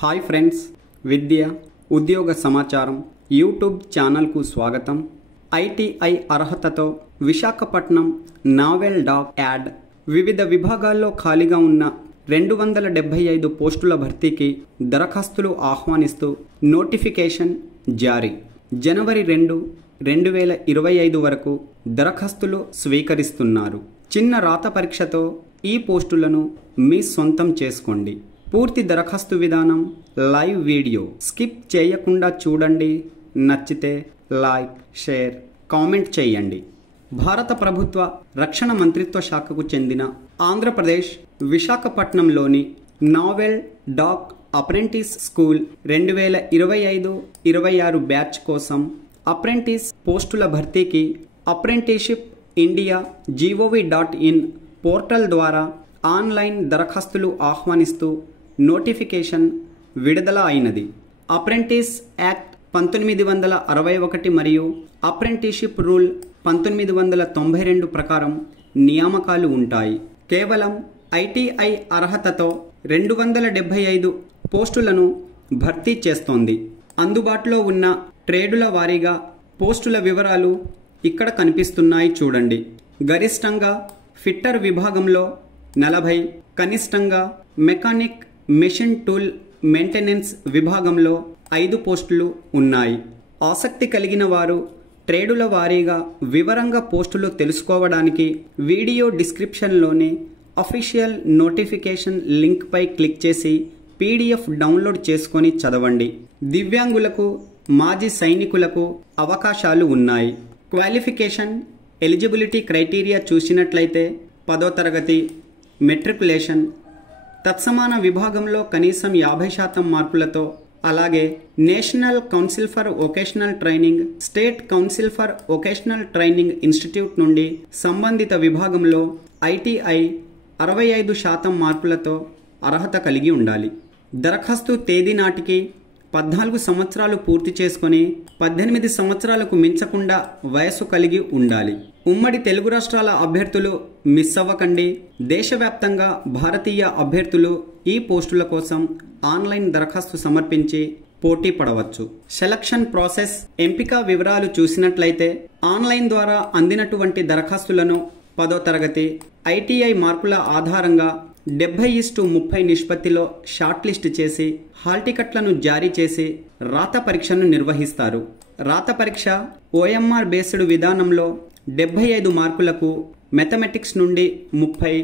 Hi friends, విద్య ఉద్యోగ సమాచారం YouTube ఛానల్కు స్వాగతం. ఐటీఐ అర్హతతో విశాఖపట్నం నావెల్ డాక్ యాడ్. వివిధ విభాగాల్లో ఖాళీగా ఉన్న 275 పోస్టుల భర్తీకి దరఖాస్తులు ఆహ్వానిస్తూ నోటిఫికేషన్ జారీ. జనవరి 2, 2025 వరకు దరఖాస్తులు స్వీకరిస్తున్నారు. చిన్న రాత పరీక్షతో ఈ పోస్టులను మీ సొంతం చేసుకోండి. పూర్తి దరఖాస్తు విధానం లైవ్ వీడియో స్కిప్ చేయకుండా చూడండి. నచ్చితే లైక్, షేర్, కామెంట్ చేయండి. భారత ప్రభుత్వ రక్షణ మంత్రిత్వ శాఖకు చెందిన ఆంధ్రప్రదేశ్ విశాఖపట్నంలోని naval dock apprentice school 2025-26 batch కోసం అప్రెంటిస్ పోస్టుల భర్తీకి అప్రెంటిస్షిప్ ఇండియా gov.in పోర్టల్ ద్వారా ఆన్లైన్ దరఖాస్తులు ఆహ్వానిస్తూ నోటిఫికేషన్ విడుదల అయినది. అప్రెంటిస్ యాక్ట్ 1961 మరియు అప్రెంటిస్షిప్ రూల్ 1992 ప్రకారం నియామకాలు ఉంటాయి. కేవలం ఐటీఐ అర్హతతో 275 పోస్టులను భర్తీ చేస్తోంది. అందుబాటులో ఉన్న ట్రేడుల వారీగా పోస్టుల వివరాలు ఇక్కడ కనిపిస్తున్నాయి చూడండి. గరిష్టంగా ఫిట్టర్ విభాగంలో 40, కనిష్టంగా మెకానిక్, మెషిన్ టూల్ మెయింటెనెన్స్ విభాగంలో 5 పోస్టులు ఉన్నాయి. ఆసక్తి కలిగిన వారు ట్రేడుల వారీగా వివరంగా పోస్టులు తెలుసుకోవడానికి వీడియో డిస్క్రిప్షన్లోని అఫీషియల్ నోటిఫికేషన్ లింక్పై క్లిక్ చేసి పీడిఎఫ్ డౌన్లోడ్ చేసుకొని చదవండి. దివ్యాంగులకు, మాజీ సైనికులకు అవకాశాలు ఉన్నాయి. క్వాలిఫికేషన్, ఎలిజిబిలిటీ క్రైటీరియా చూసినట్లయితే 10వ తరగతి, మెట్రికులేషన్, తత్సమాన విభాగంలో కనీసం 50% మార్కులతో, అలాగే national council for vocational training, state council for vocational training institute నుండి సంబంధిత విభాగంలో ఐటీఐ 65% మార్కులతో అర్హత కలిగి ఉండాలి. దరఖాస్తు తేదీ నాటికి 14 సంవత్సరాలు పూర్తి చేసుకొని 18 సంవత్సరాలకు మించకుండా వయసు కలిగి ఉండాలి. ఉమ్మడి తెలుగు రాష్ట్రాల అభ్యర్థులు మిస్ అవ్వకండి. దేశవ్యాప్తంగా భారతీయ అభ్యర్థులు ఈ పోస్టుల కోసం ఆన్లైన్ దరఖాస్తు సమర్పించి పోటీ పడవచ్చు. సెలక్షన్ ప్రాసెస్, ఎంపిక వివరాలు చూసినట్లయితే ఆన్లైన్ ద్వారా అందినటువంటి దరఖాస్తులను 10వ తరగతి ఐటీఐ మార్కుల ఆధారంగా 70:30 నిష్పత్తిలో షార్ట్ లిస్ట్ చేసి హాల్ టికెట్లను జారీ చేసి రాత పరీక్షను నిర్వహిస్తారు. రాత పరీక్ష ఓఎంఆర్ బేస్డ్ విధానంలో 75 మార్కులకు మ్యాథమెటిక్స్ నుండి 30,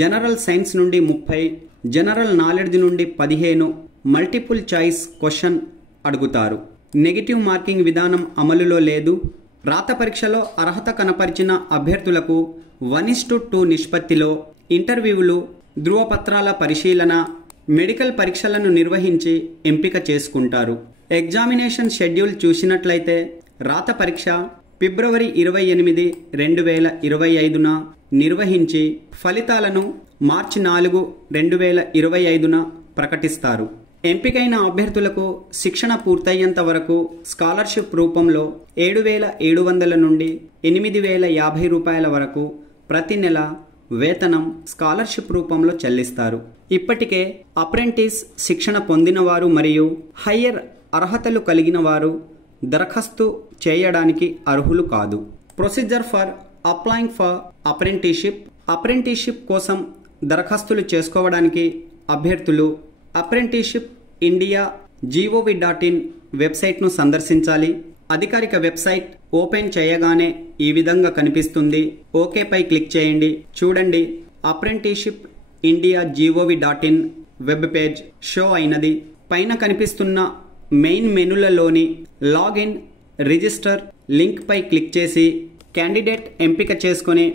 జనరల్ సైన్స్ నుండి 30, జనరల్ నాలెడ్జ్ నుండి 15 మల్టిపుల్ చాయిస్ క్వశ్చన్ అడుగుతారు. నెగిటివ్ మార్కింగ్ విధానం అమలులో లేదు. రాత పరీక్షలో అర్హత కనపరిచిన అభ్యర్థులకు 1:2 నిష్పత్తిలో ఇంటర్వ్యూలు, ధృవపత్రాల పరిశీలన, మెడికల్ పరీక్షలను నిర్వహించి ఎంపిక చేసుకుంటారు. ఎగ్జామినేషన్ షెడ్యూల్ చూసినట్లయితే రాత పరీక్ష ఫిబ్రవరి 28, 2025న నిర్వహించి ఫలితాలను మార్చి 4, 2025న ప్రకటిస్తారు. ఎంపికైన అభ్యర్థులకు శిక్షణ పూర్తయ్యేంత వరకు స్కాలర్షిప్ రూపంలో 7,700 నుండి 8,050 రూపాయల వరకు ప్రతి నెల వేతనం స్కాలర్షిప్ రూపంలో చెల్లిస్తారు. ఇప్పటికే అప్రెంటిస్ శిక్షణ పొందినవారు మరియు హయ్యర్ అర్హతలు కలిగిన వారు దరఖాస్తు చేయడానికి అర్హులు కాదు. Procedure for applying for apprenticeship కోసం దరఖాస్తులు చేసుకోవడానికి అభ్యర్థులు అప్రెంటిస్షిప్ ఇండియా gov.in వెబ్సైట్ను సందర్శించాలి. అధికారిక వెబ్సైట్ ఓపెన్ చేయగానే ఈ విధంగా కనిపిస్తుంది. ఓకేపై క్లిక్ చేయండి. చూడండి, apprenticeship India gov.in web page show అయినది. పైన కనిపిస్తున్న మెయిన్ మెనూలలోని లాగిన్, రిజిస్టర్ లింక్ పై క్లిక్ చేసి క్యాండిడేట్ ఎంపిక చేసుకుని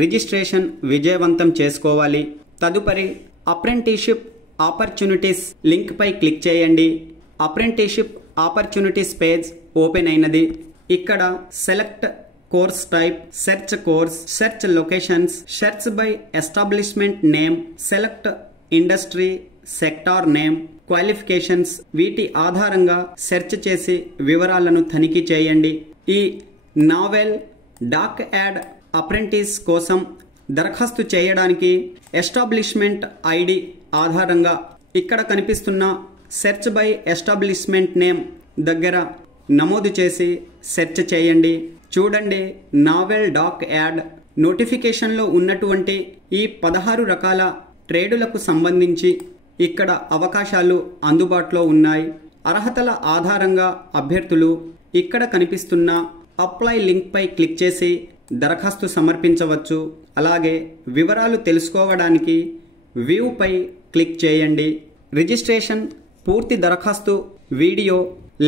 రిజిస్ట్రేషన్ విజయవంతం చేసుకోవాలి. తదుపరి అప్రెంటిస్షిప్ ఆపర్చునిటీస్ లింక్ పై క్లిక్ చేయండి. అప్రెంటిస్షిప్ ఆపర్చునిటీస్ పేజ్ ఓపెన్ అయినది. ఇక్కడ select course type, search course, search locations, search by establishment name, select industry, sector name, qualifications వీటి ఆధారంగా సెర్చ్ చేసి వివరాలను తనిఖీ చేయండి. ఈ నావెల్ డాక్ యాడ్ అప్రెంటిస్ కోసం దరఖాస్తు చేయడానికి ఎస్టాబ్లిష్మెంట్ ఐడి ఆధారంగా ఇక్కడ కనిపిస్తున్న సెర్చ్ బై ఎస్టాబ్లిష్మెంట్ నేమ్ దగ్గర నమోదు చేసి సెర్చ్ చేయండి. చూడండి, నావెల్ డాక్ యాడ్ నోటిఫికేషన్లో ఉన్నటువంటి ఈ 16 రకాల ట్రేడులకు సంబంధించి ఇక్కడ అవకాశాలు అందుబాటులో ఉన్నాయి. అర్హతల ఆధారంగా అభ్యర్థులు ఇక్కడ కనిపిస్తున్న అప్లై లింక్పై క్లిక్ చేసి దరఖాస్తు సమర్పించవచ్చు. అలాగే వివరాలు తెలుసుకోవడానికి వ్యూపై క్లిక్ చేయండి. రిజిస్ట్రేషన్ పూర్తి దరఖాస్తు వీడియో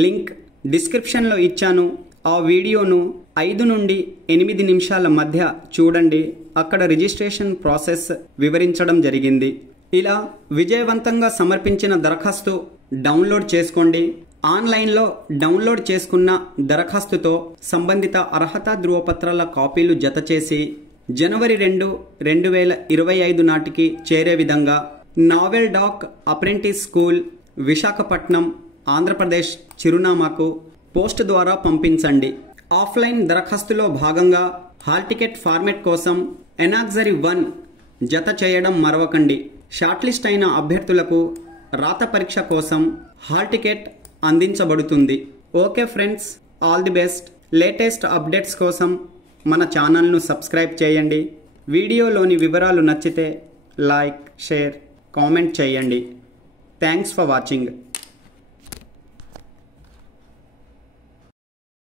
లింక్ డిస్క్రిప్షన్లో ఇచ్చాను. ఆ వీడియోను 5 నుండి 8 నిమిషాల మధ్య చూడండి. అక్కడ రిజిస్ట్రేషన్ ప్రాసెస్ వివరించడం జరిగింది. ఇలా విజయవంతంగా సమర్పించిన దరఖాస్తు డౌన్లోడ్ చేసుకోండి. ఆన్లైన్లో డౌన్లోడ్ చేసుకున్న దరఖాస్తుతో సంబంధిత అర్హత ధృవపత్రాల కాపీలు జతచేసి జనవరి 2, 2025 నాటికి చేరే విధంగా naval dock apprentice school, Visakhapatnam, Andhra Pradesh చిరునామాకు పోస్ట్ ద్వారా పంపించండి. ఆఫ్లైన్ దరఖాస్తులో భాగంగా హాల్ టికెట్ ఫార్మెట్ కోసం ఎనాక్సరీ 1 జత చేయడం మరవకండి. షార్ట్ లిస్ట్ అయిన అభ్యర్థులకు రాత పరీక్ష కోసం హాల్ టికెట్ అందించబడుతుంది. Okay friends, all the best. Latest updates కోసం మన ఛానల్ను సబ్స్క్రైబ్ చేయండి. వీడియోలోని వివరాలు నచ్చితే లైక్, షేర్, కామెంట్ చేయండి. Thanks for watching.